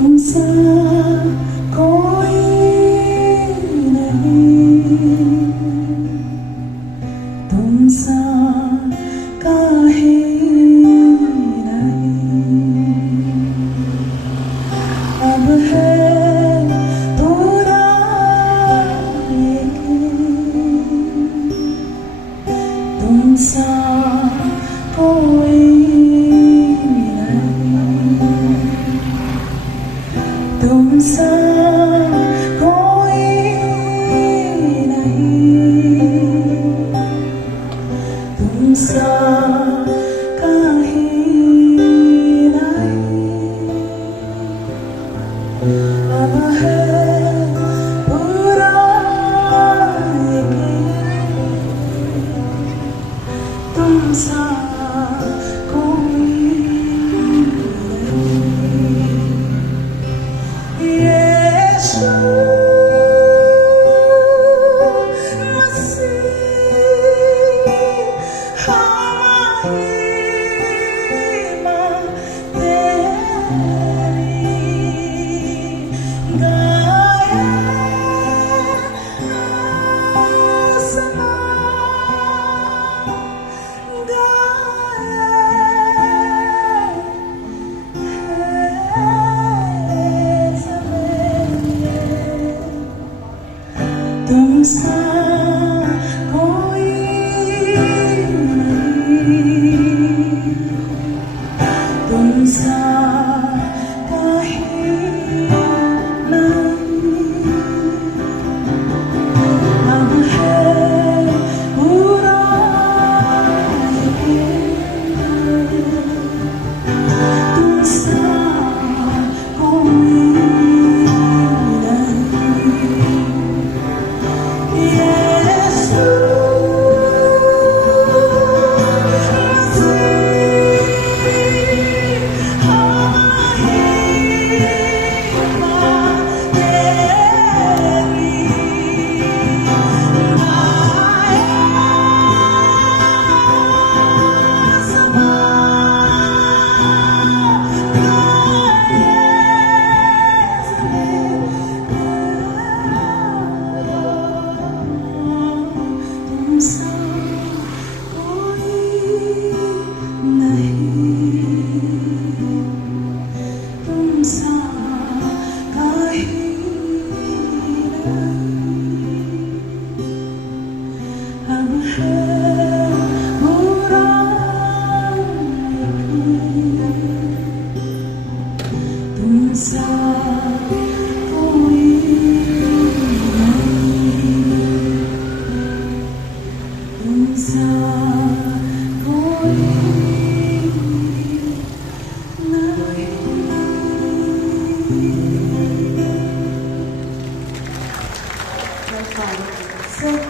तुमसा कोई नहीं, तुमसा काहे नहीं। अब है पूरा तुमसा कोई नहीं, तुमसा कोई नहीं, तुमसा काहे नहीं। अब है पूरा तुमसा कोई नहीं। यीशु मसीह हमारी माँ तेरी गाया तुमसा कोई नहीं, तुमसा काहे नहीं। अब है पूरा तुमसा कोई तुमसा कोई नहीं, तुमसा कोई नहीं।